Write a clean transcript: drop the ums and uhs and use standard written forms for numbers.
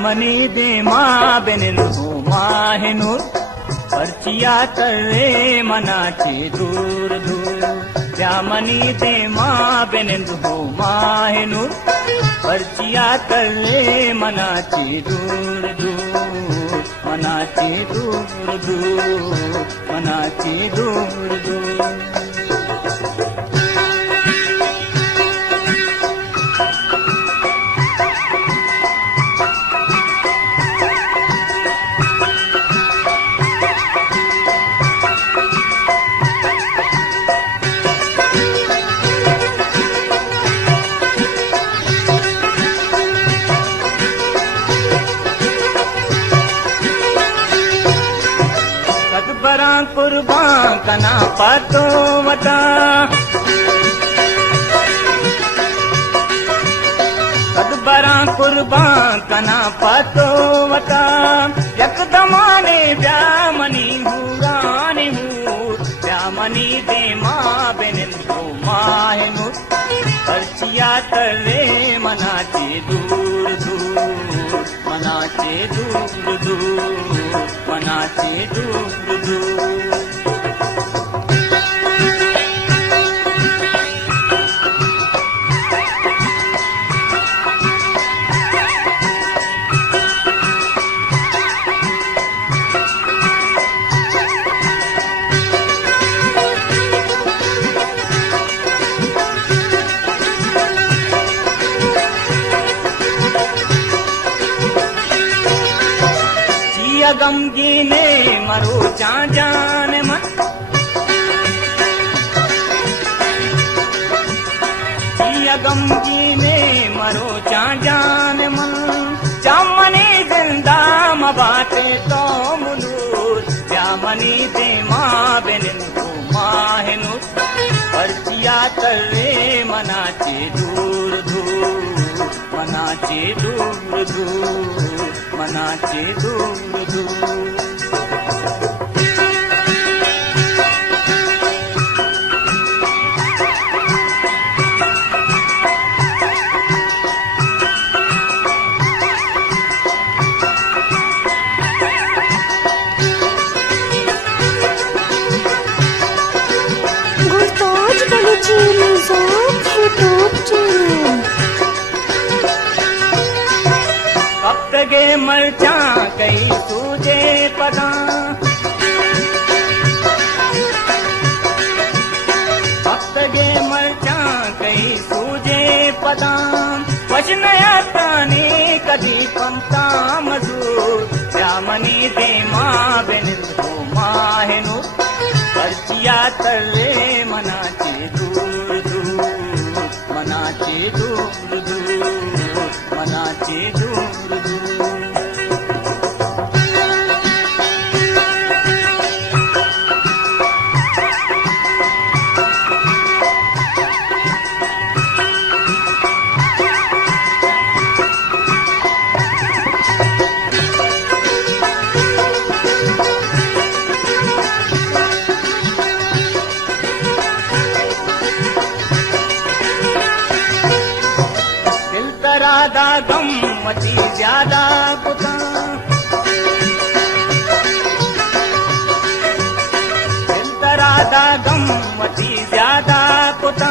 ब्यामनी दे माँ बेनिल हो माहिनूर पर्चिया तर्रे मनाचे दूर दूर ब्यामनी दे माँ बेनिल हो माहिनूर पर्चिया तर्रे मनाचे दूर दूर मनाचे दूर दूर मनाचे दूर दूर बरा कुर्बान कना पातो वता बरा कुर्बान कना पातो वता यकदमाने ब्यामनी हुरानी हूर ब्यामनी दे माँ बेनिल हो माहिनूर पर्चिया तर्रे मनाचे दूर दूर मनाचे दूर दूर मनाचे दूर दूर गमगीने मरो जान मन गमगीने मरो जान मन जामनी जिंदा मबाते तो मुनूर ब्यामनी दे माँ बेनिल हो माहिनूर पर्चिया तर्रे मनाचे दूर दूर मनाचे दूर दूर मनाचे दूर दूर गुलताज बलूची ज़ोक यूट्यूब चैनल अब तगे मरचा कई तुझे पता अब तगे मरचा कई तुझे पता वचनया ताने कदी पंता मजूर ब्यामनी दे माँ बेनिल हो माहिनूर पर्चिया तर्रे मनाचे दूर दूर मनाचे दूर दूर मनाचे दूर दूर दादा गम मची ज्यादा पुता दादा गम मची ज्यादा पुता